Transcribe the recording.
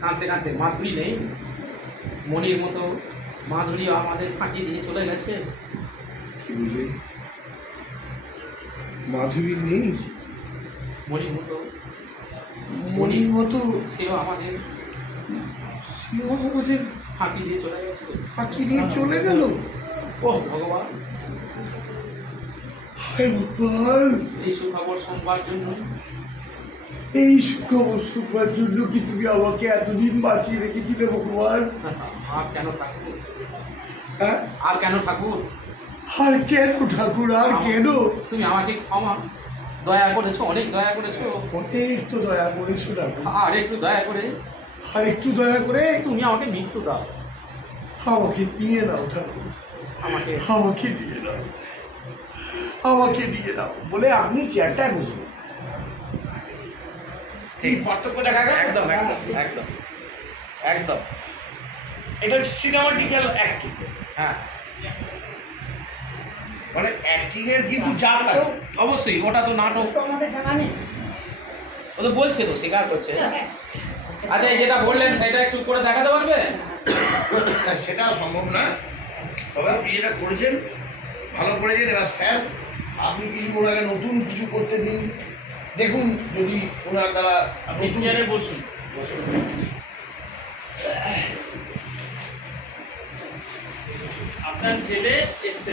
কাঁদতে কাঁদতে মাধুরী নেই? মনির মতো মাধুরী আমাদের ফাঁকি দিয়ে চলে গেছে। কি বলে? মাধুরী নেই? মনির মতো মনির মতো সেও আমাদের ফাঁকি দিয়ে চলে গেছে। ফাঁকি দিয়ে চলে গেল? ও ভগবান, হায় ভগবান, এই সুখবর শুনবার জন্য, এই সুখবর শুনবার জন্য কি তুমি আমাকে এতদিন বাঁচিয়ে রেখেছিলে ভগবান? আর কেন ঠাকুর? হ্যাঁ, আর কেন ঠাকুর? আর কেন ঠাকুর, আর কেন? তুমি আমাকে ক্ষমা, দয়া করেছো, অনেক দয়া করেছো। অনেক তো দয়া করেছো ঠাকুর, আর একটু দয়া করে আর একটু দয়া করে তুমি আমাকে মৃত্যু দাও। আমাকে নিয়ে নাও ঠাকুর, আমাকে আমাকে নিয়ে নাও, আমাকে নিয়ে নাও বলে আপনি চেয়ারটা বুঝবেন। এই পার্থক্য দেখা গেল? একদম একদম একদম একদম। এটা সিনেমাটিক্যাল অ্যাক্টিং। হ্যাঁ, মানে অ্যাক্টিং এর কিন্তু জাত আছে। অবশ্যই, ওটা তো নাটক। ও তো বলছে, তো স্বীকার করছে। আচ্ছা, এই যেটা বললেন সেটা একটু করে দেখাতে পারবে? সেটা সম্ভব না, তবে আপনি যেটা করেছেন ভালো করেছেন। এবার স্যার আপনি কিছু ওনাকে নতুন কিছু করতে দিন, দেখুন যদি ওনার দ্বারা। আপনি চেয়ারে বসুন। আপনার ছেলে এসছে।